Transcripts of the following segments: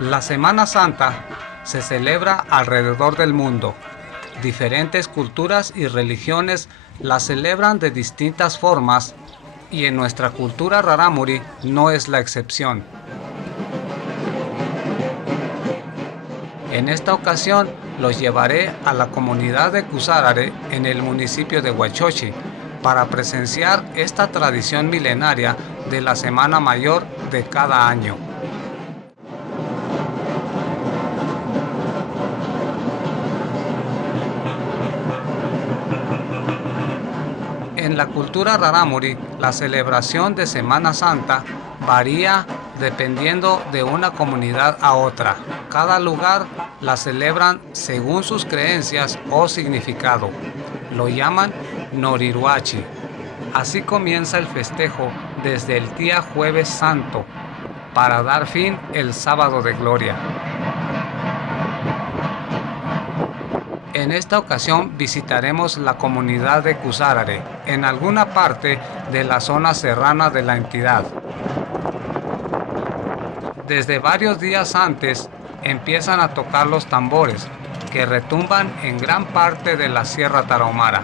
La Semana Santa se celebra alrededor del mundo. Diferentes culturas y religiones la celebran de distintas formas y en nuestra cultura rarámuri no es la excepción. En esta ocasión los llevaré a la comunidad de Cusárare en el municipio de Huachochi para presenciar esta tradición milenaria de la Semana Mayor de cada año. En la cultura rarámuri, la celebración de Semana Santa varía dependiendo de una comunidad a otra. Cada lugar la celebran según sus creencias o significado. Lo llaman Noriruachi. Así comienza el festejo desde el día Jueves Santo para dar fin el Sábado de Gloria. En esta ocasión visitaremos la comunidad de Cusárare, en alguna parte de la zona serrana de la entidad. Desde varios días antes empiezan a tocar los tambores, que retumban en gran parte de la Sierra Tarahumara.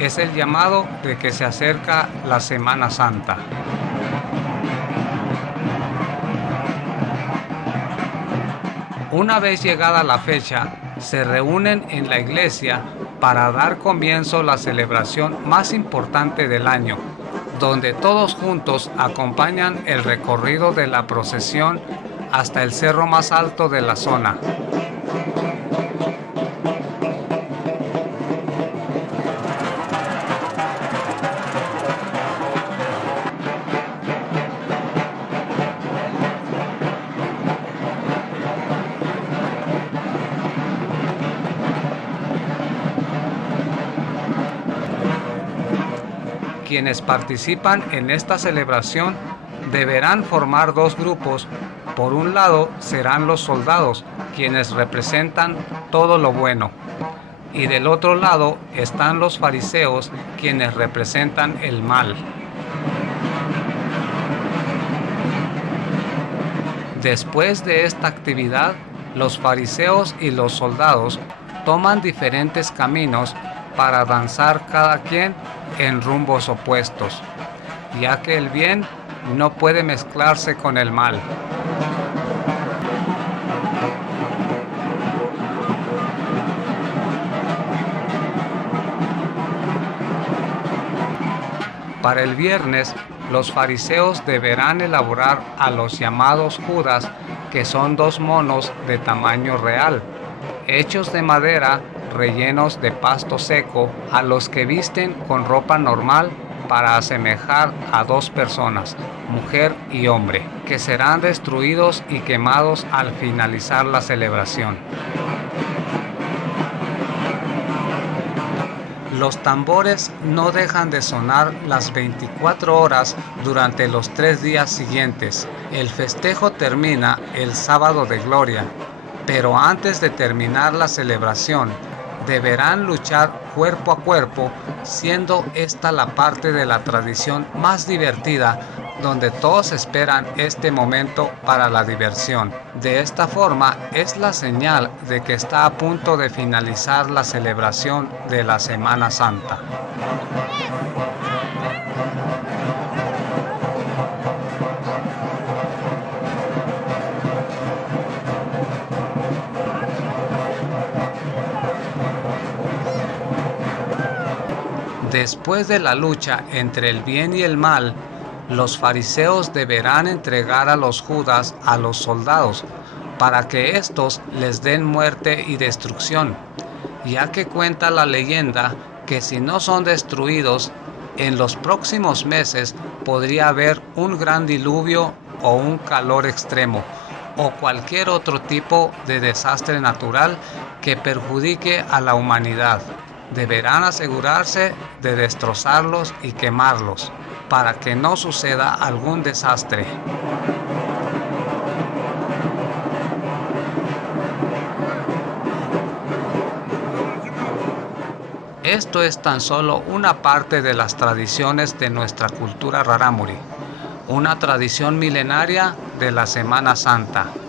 Es el llamado de que se acerca la Semana Santa. Una vez llegada la fecha, se reúnen en la iglesia para dar comienzo a la celebración más importante del año, donde todos juntos acompañan el recorrido de la procesión hasta el cerro más alto de la zona. Quienes participan en esta celebración deberán formar dos grupos. Por un lado serán los soldados, quienes representan todo lo bueno, y del otro lado están los fariseos, quienes representan el mal. Después de esta actividad, los fariseos y los soldados toman diferentes caminos para danzar cada quien en rumbos opuestos, ya que el bien no puede mezclarse con el mal. Para el viernes, los fariseos deberán elaborar a los llamados judas, que son dos monos de tamaño real, hechos de madera, rellenos de pasto seco, a los que visten con ropa normal para asemejar a dos personas, mujer y hombre, que serán destruidos y quemados al finalizar la celebración. Los tambores no dejan de sonar las 24 horas durante los 3 días siguientes. El festejo termina el Sábado de Gloria, pero antes de terminar la celebración, deberán luchar cuerpo a cuerpo, siendo esta la parte de la tradición más divertida, donde todos esperan este momento para la diversión. De esta forma es la señal de que está a punto de finalizar la celebración de la Semana Santa. Después de la lucha entre el bien y el mal, los fariseos deberán entregar a los judas a los soldados para que éstos les den muerte y destrucción, ya que cuenta la leyenda que si no son destruidos, en los próximos meses podría haber un gran diluvio o un calor extremo o cualquier otro tipo de desastre natural que perjudique a la humanidad. Deberán asegurarse de destrozarlos y quemarlos para que no suceda algún desastre. esto es tan solo una parte de las tradiciones de nuestra cultura rarámuri, una tradición milenaria de la Semana Santa.